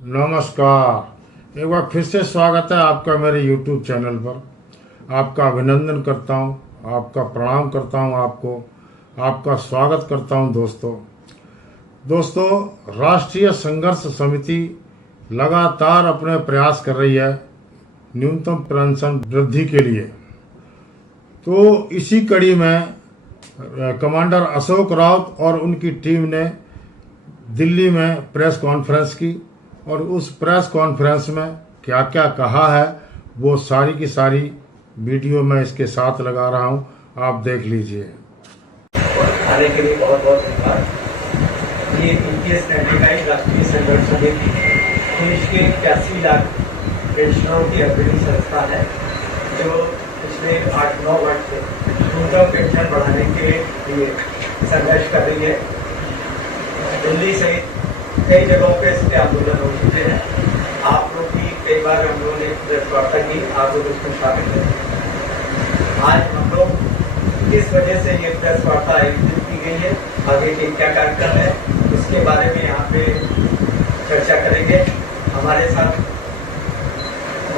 नमस्कार। एक बार फिर से स्वागत है आपका मेरे YouTube चैनल पर। आपका अभिनंदन करता हूँ, आपका प्रणाम करता हूँ, आपका स्वागत करता हूँ। दोस्तों, राष्ट्रीय संघर्ष समिति लगातार अपने प्रयास कर रही है न्यूनतम पेंशन वृद्धि के लिए। तो इसी कड़ी में कमांडर अशोक राउत और उनकी टीम ने दिल्ली में प्रेस कॉन्फ्रेंस की और उस प्रेस कॉन्फ्रेंस में क्या क्या कहा है वो सारी की सारी वीडियो मैं इसके साथ लगा रहा हूँ, आप देख लीजिए। आने के लिए बहुत बहुत धन्यवाद। ये 21 राष्ट्रीय संघर्ष समिति देश के 81 लाख पेंशनरों की अग्रणी संस्था है जो पिछले 8-9 वर्ष से न्यूनतम पेंशन बढ़ाने के लिए संघर्ष कर रही है। दिल्ली सहित कई जगहों पे इसके आंदोलन हो चुके हैं। आप लोग भी कई बार हम लोगों ने प्रेस वार्ता की, आप लोग उसमें शामिल हैं। आज हम लोग किस वजह से ये प्रेस वार्ता आयोजित की गई है, आगे के क्या कार्यक्रम है, इसके बारे में यहाँ पे चर्चा करेंगे। हमारे साथ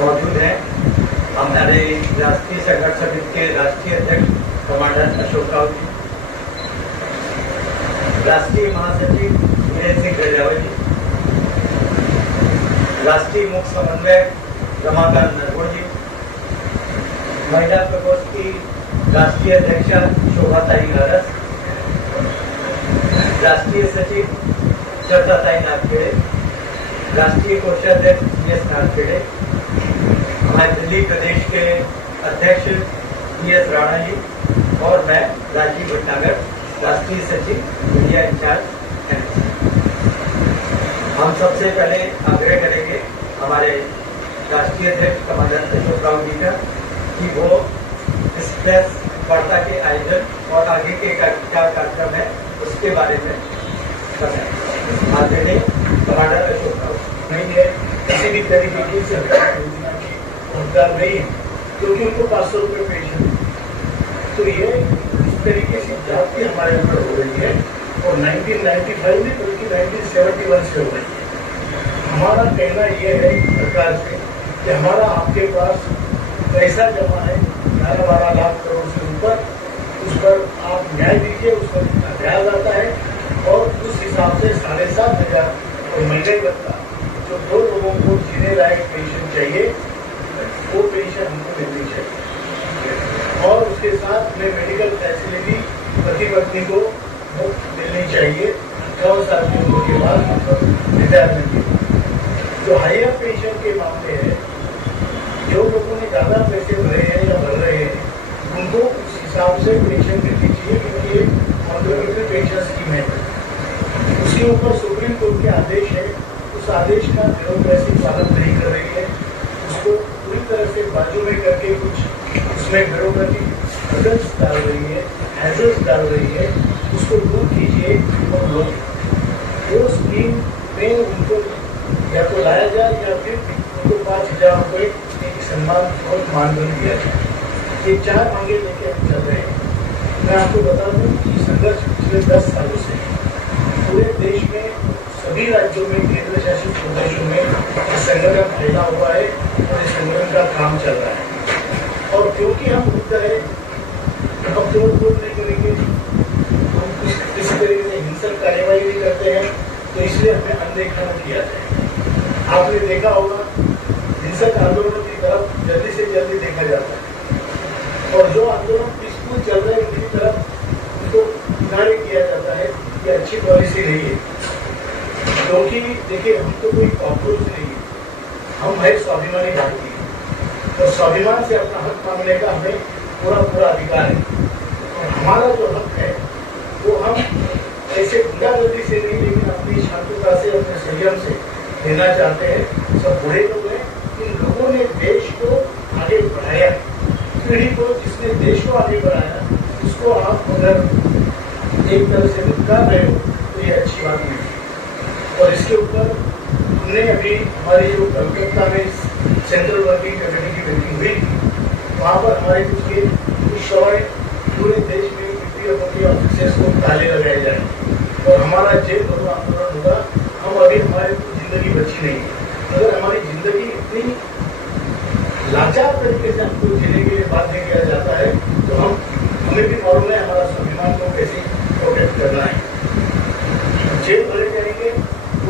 मौजूद हैं हमारे राष्ट्रीय संघर्ष समिति के राष्ट्रीय अध्यक्ष कमांडर अशोक राउत जी, राष्ट्रीय महासचिव वीरेंद्र सिंह गजावल जी, राष्ट्रीय मुख्य समन्वयक रमाकांत नरगोड़ जी, महिला प्रकोष्ठ की राष्ट्रीय अध्यक्षा शोभाताई नारस, राष्ट्रीय सचिव श्रद्धाताई नाथखेड़े, राष्ट्रीय कोषाध्यक्ष CS नाथखेड़े, हमारे दिल्ली प्रदेश के अध्यक्ष PS राणा जी और मैं राजीव भटनागर, राष्ट्रीय सचिव इंडिया इंचार्ज। हम सबसे पहले आग्रह करेंगे हमारे राष्ट्रीय अध्यक्ष कमांडर अशोक राउत जी का कि वो इस प्रेस वार्ता के आयोजन और आगे के क्या कार्यक्रम है उसके बारे में बताएं। आदरणीय कमांडर अशोक राउत। नहीं है, किसी भी तरीके की सरकार योजना की रोजगार नहीं है क्योंकि उनको 500 रुपये पेंशन। तो ये इस तरीके से जाति हमारे अंदर हो रही है और 1995 में बल्कि 1971 से हो रही है। हमारा कहना ये है सरकार से कि हमारा आपके पास पैसा जमा है 11-12 लाख करोड़ से ऊपर, उस पर आप न्याय दीजिए, उस पर कितना ब्याज आता है और उस हिसाब से 7,500 और महीने तक जो 2 लोगों को जीने लायक पेंशन चाहिए वो पेंशन हमको मिलनी चाहिए और उसके साथ में मेडिकल फैसिलिटी पति पत्नी को मिलनी चाहिए 58 साल की उम्र के बाद, मतलब रिटायरमेंट के बाद। जो हायर पेंशन के मामले हैं, जो लोगों ने ज़्यादा पैसे भरे हैं या भर रहे हैं उनको उस हिसाब से पेंशन मिलनी चाहिए क्योंकि ये कॉम्प्लीमेंट्री पेंशन स्कीम है। उसके ऊपर सुप्रीम कोर्ट के आदेश है, उस आदेश का ब्यूरोक्रेसी पालन नहीं कर रही है, उसको पूरी तरह से बाजू में करके कुछ उसमें ब्यूरोक्रेसी हर्डल्स डाल रही है, हैजल्स डाल रही है, उसको दूर कीजिए और लोग वो स्कीम में उनको या तो लाया जाए या फिर उनको 5,000 रुपये एक सम्मान और मानधन दिया जाए। ये 4 मांगे लेके हम चल रहे हैं। मैं आपको बता दूं कि संघर्ष पिछले 10 सालों से पूरे देश में सभी राज्यों में केंद्र शासित प्रदेशों में इस संगठन फैला हुआ है और इस संगठन का काम चल रहा है। और क्योंकि हम रुक गए, हम तोड़ फोड़ नहीं करेंगे, हम किसी तरीके से हिंसक कार्यवाही नहीं करते हैं, तो इसलिए हमें अनदेखा न किया जाए। आपने देखा होगा हिंसक आंदोलनों की तरफ जल्दी से जल्दी देखा जाता है और जो आंदोलन पीसफुल चल रहे हैं उनकी तरफ उनको किनारे किया जाता है। ये अच्छी पॉलिसी नहीं है क्योंकि देखिए हम तो कोई कॉकरोच नहीं है, हम है स्वाभिमानी भारतीय और स्वाभिमान से अपना हक मांगने का हमें पूरा अधिकार है। और हमारा जो हक है वो हम ऐसे गुंडागर्दी से नहीं लेकिन अपनी शांतता से, अपने संयम से देना चाहते हैं। सब बुरे लोग हैं, इन लोगों ने देश को आगे बढ़ाया, पीढ़ी को जिसने देश को आगे बढ़ाया उसको आप अगर एक तरह से धिक्कार रहे हो तो ये अच्छी बात नहीं। और इसके ऊपर हमने अभी हमारी जो कलकत्ता में सेंट्रल वर्किंग कमेटी की मीटिंग हुई थी, वहाँ पर हमारे कुछ सवाल पूरे देश में ऑफिसर्स को ताले लगाए जाए और हमारा जेल भरो आंदोलन होगा। हम अभी हमारे जिंदगी बची नहीं है।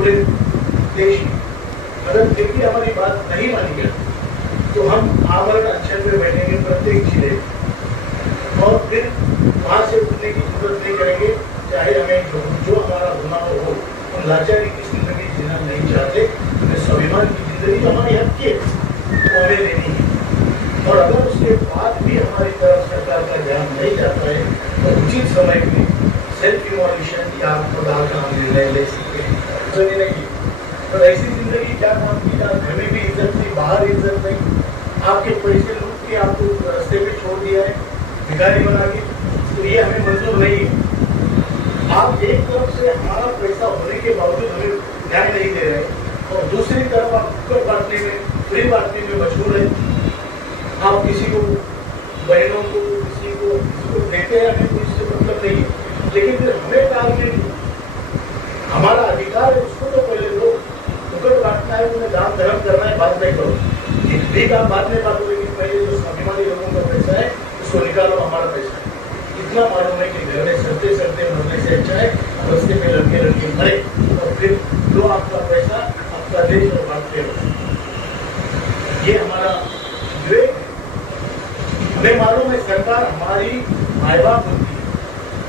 पूरे देश में। अगर फिर भी हमारी बात नहीं मानी गई तो हम आमरण अनशन में बैठेंगे प्रत्येक जिले, और फिर वहां से उठने की जरूरत नहीं करेंगे, चाहे हमें जो हमारा गुनाह हो। हम लाचारी की जिंदगी जीना नहीं चाहते, हमें स्वाभिमान की जिंदगी हमारी हक की है, वो हमें लेनी है। और अगर उसके बाद भी हमारी तरफ सरकार का ध्यान नहीं जाता है तो उचित समय में सेल्फ इवोल्यूशन या आत्मदाह का हम निर्णय ले सकते हैं। नहीं तो ऐसी जिंदगी क्या काम की, घर में भी इज्जत नहीं, बाहर इज्जत नहीं, आपके पैसे लूट के आपको रास्ते पे छोड़ दिया है भिखारी बना के, तो ये हमें मंजूर नहीं है। आप एक तरफ से हमारा पैसा होने के बावजूद हमें न्याय नहीं दे रहे, और दूसरी तरफ आप कुकर बांटने में, फ्री बांटने में मशहूर है। आप किसी को, बहनों को, किसी को देते हैं, हमें कोई इससे मतलब नहीं है, लेकिन फिर हमें टारगेट, हमारा अधिकार है उसको तो पहले दो। कुकर बांटना है, उन्हें दान धर्म करना है, बाद में करो। भी काम बाद में बात होगी, पहले जो स्वाभिमानी लोगों का पैसा है उसको निकालो, हमारा पैसा है। इतना मालूम है कि घर में सड़ते सड़ते मरने से अच्छा है रस्ते में लड़के लड़के मरे, और फिर लो आपका पैसा, आपका देश और बांटते हो। ये हमारा विवेक है। हमें मालूम है सरकार हमारी माँ बाप होती है,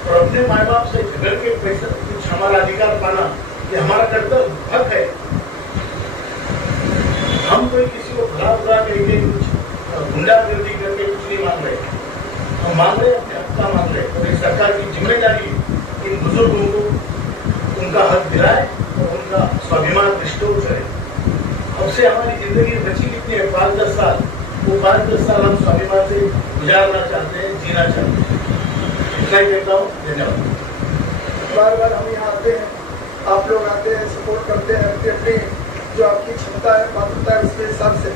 और अपने माँ बाप से झगड़ के पैसा कुछ हमारा अधिकार पाना ये हमारा कर्तव्य हक है। हम कोई किसी को भला बुरा करके, कुछ गुंडागर्दी करके कुछ नहीं मांग रहे, हम मांग रहे अपने हक का मांग रहे। और सरकार की जिम्मेदारी इन बुजुर्गों को उनका हक दिलाए और उनका स्वाभिमान रिस्टोर करे। अब से हमारी जिंदगी बची कितनी है, 5-10 साल, वो 5-10 साल हम स्वाभिमान से गुजारना चाहते हैं, जीना चाहते हैं। इतना ही कहता हूँ, धन्यवाद। बार बार हम यहाँ आते हैं, आप लोग आते हैं, सपोर्ट करते हैं अपनी अपनी जो आपकी क्षमता है, पात्रता है उसके हिसाब से,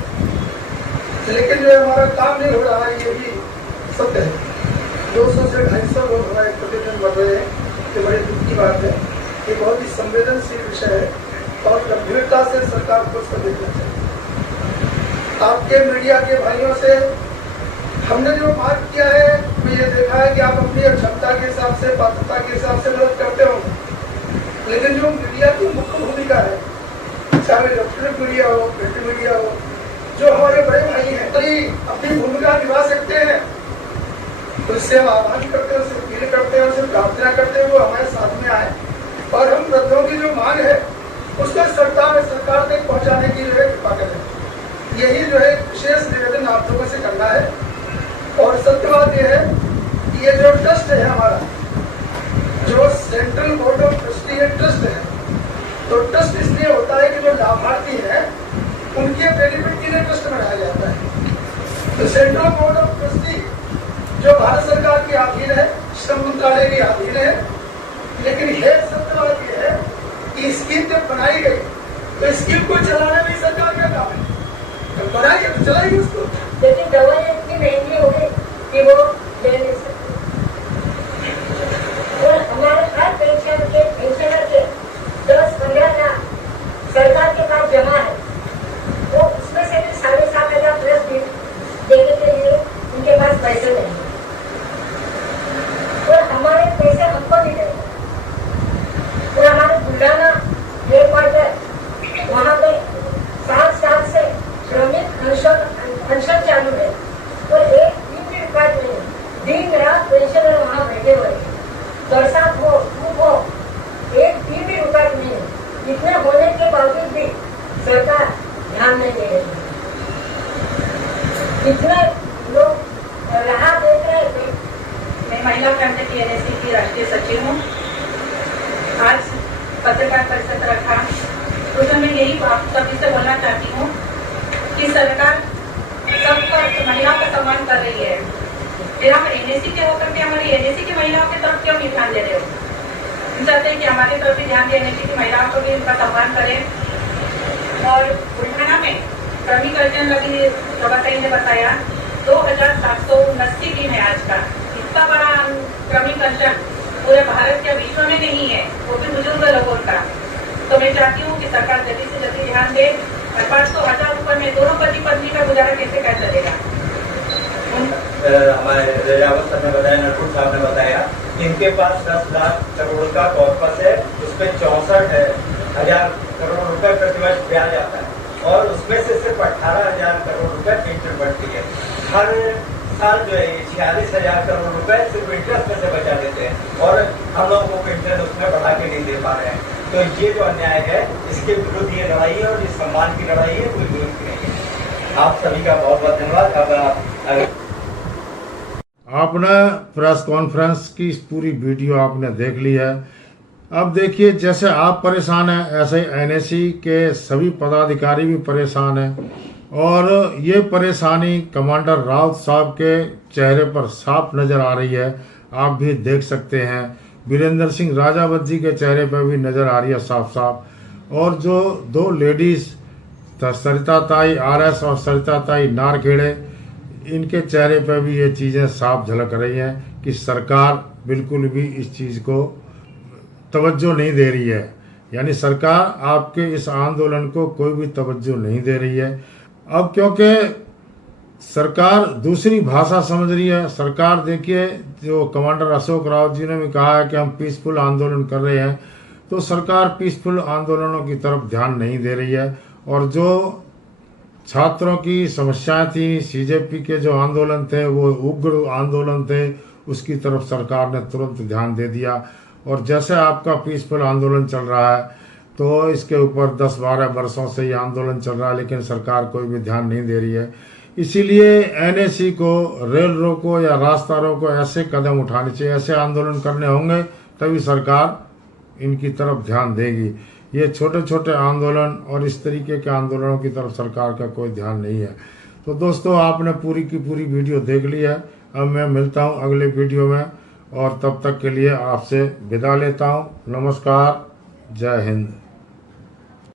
लेकिन जो हमारा काम नहीं हो रहा है ये भी सत्य है। 200 से 250 लोग हमारे प्रतिदिन बढ़ रहे हैं, ये बड़ी दुख की बात है। ये बहुत ही संवेदनशील विषय है और गंभीरता से सरकार को उसको देखना चाहिए। आपके मीडिया के भाइयों से हमने जो बात किया है वो ये देखा है कि आप अपनी क्षमता के हिसाब से, पात्रता के हिसाब से मदद करते हो, लेकिन जो मीडिया की मुख्य भूमिका है, चाहे इलेक्ट्रॉनिक मीडिया हो, प्रिंट मीडिया हो, जो हमारे बड़े भाई हैं अपनी भूमिका निभा सकते हैं, तो इससे हम आह्वान करते हैं, उससे अपील करते हैं, उससे प्रार्थना करते हैं वो हमारे साथ में आए, और हम वृद्धों की जो मांग है उसको सरकार तक पहुंचाने की जो है कृपा करें। यही जो है विशेष निवेदन आप लोगों से करना है। और सत्य बात यह है कि ये जो ट्रस्ट है हमारा, जो central board of trustee trust है, तो ट्रस्ट इसलिए होता है कि जो लाभार्थी है उनके बेनिफिट के लिए ट्रस्ट बनाया जाता है। तो सेंट्रल बोर्ड ऑफ ट्रस्टी जो भारत सरकार के अधीन है, श्रम मंत्रालय के अधीन है, लेकिन यह सत्य बात यह है कि स्कीम जब बनाई गई तो स्कीम को चलाना भी सरकार का काम है, तो बनाइए तो चलाइए उसको। लेकिन दवाई इतनी महंगी हो गई कि वो ले नहीं सकते, और हमारे हर पेंशनर के 10-15 लाख सरकार के पास जमा है, वो उसमें से भी 7,500 प्लस देने के लिए उनके पास पैसे नहीं है, और हमारे पैसे हमको नहीं देते। और हमारे बुलाना हेडक्वार्टर वहाँ पे 7 साल से श्रमिक अनशन चालू है, और एक दिन भी रुकावट नहीं, दिन रात पेंशनर वहाँ बैठे हुए, बरसात हो, धूप हो, एक दिन भी रुकावट नहीं है। इतने होने के बावजूद भी सरकार ध्यान नहीं दे रही। इतने लोग राह देख रहे थे। मैं महिला फ्रंट की एनएससी की राष्ट्रीय सचिव हूँ। आज पत्रकार परिषद रखा, उसमें मैं यही आप सभी से बोलना चाहती हूँ कि सरकार सबका महिलाओं का सम्मान कर रही है, फिर हम एनएससी के होकर के हमारी एनएससी की महिलाओं की तरफ क्यों नहीं ध्यान दे रहे हो? हम चाहते हैं कि हमारी तरफ भी ध्यान दें, एनएससी की महिलाओं को भी उनका सम्मान करें। और बुल्ढाना में क्रमिक अर्जन लगी प्रभाकरी ने बताया 2779 दिन है आज का। इतना बड़ा क्रमिक अर्जन पूरे भारत या विश्व में नहीं है, वो भी बुजुर्ग लोगों का। तो मैं चाहती हूँ कि सरकार जल्दी से जल्दी ध्यान दे। 500,000 रुपये में दोनों पति पत्नी का गुजारा कैसे कर चलेगा? हमारे रेजावत सर ने बताया, नटूर साहब ने बताया, इनके पास 10 लाख करोड़ का कॉर्पस है, उसमें 64,000 रुपए प्रतिवर्ष ब्याज आता है और उसमें से सिर्फ 18,000 करोड़ रुपए पेंशन बढ़ती है। हर साल जो है 46,000 करोड़ रुपए सिर्फ इंटरेस्ट में से बचा देते हैं और हम लोगों को पेंशन उसमें बढ़ा के नहीं दे पा रहे हैं। तो ये जो अन्याय है इसके विरुद्ध ये लड़ाई है और ये सम्मान की लड़ाई है, कोई विरोध की नहीं है। आप सभी का बहुत बहुत धन्यवाद। अब आपने प्रेस कॉन्फ्रेंस की इस पूरी वीडियो आपने देख ली है। अब देखिए, जैसे आप परेशान हैं ऐसे एनएसी के सभी पदाधिकारी भी परेशान हैं और ये परेशानी कमांडर राउत साहब के चेहरे पर साफ नज़र आ रही है। आप भी देख सकते हैं, वीरेंद्र सिंह राजावत जी के चेहरे पर भी नज़र आ रही है साफ साफ। और जो दो लेडीज़ सरिता ताई RS और सरिता ताई नारखेड़े, इनके चेहरे पर भी ये चीज़ें साफ झलक रही हैं कि सरकार बिल्कुल भी इस चीज़ को तवज्जो नहीं दे रही है। यानी सरकार आपके इस आंदोलन को कोई भी तवज्जो नहीं दे रही है। अब क्योंकि सरकार दूसरी भाषा समझ रही है। सरकार देखिए, जो कमांडर अशोक रावत जी ने भी कहा है कि हम पीसफुल आंदोलन कर रहे हैं, तो सरकार पीसफुल आंदोलनों की तरफ ध्यान नहीं दे रही है। और जो छात्रों की समस्याएं थी, CJP के जो आंदोलन थे वो उग्र आंदोलन थे, उसकी तरफ सरकार ने तुरंत ध्यान दे दिया। और जैसे आपका पीसफुल आंदोलन चल रहा है तो इसके ऊपर 10-12 वर्षों से ये आंदोलन चल रहा है, लेकिन सरकार कोई भी ध्यान नहीं दे रही है। इसीलिए NAC को रेल रोको या रास्ता रोको ऐसे कदम उठाने चाहिए, ऐसे आंदोलन करने होंगे, तभी सरकार इनकी तरफ ध्यान देगी। ये छोटे छोटे आंदोलन और इस तरीके के आंदोलनों की तरफ सरकार का कोई ध्यान नहीं है। तो दोस्तों, आपने पूरी की पूरी वीडियो देख ली है। अब मैं मिलता हूँ अगले वीडियो में और तब तक के लिए आपसे विदा लेता हूँ। नमस्कार, जय हिंद।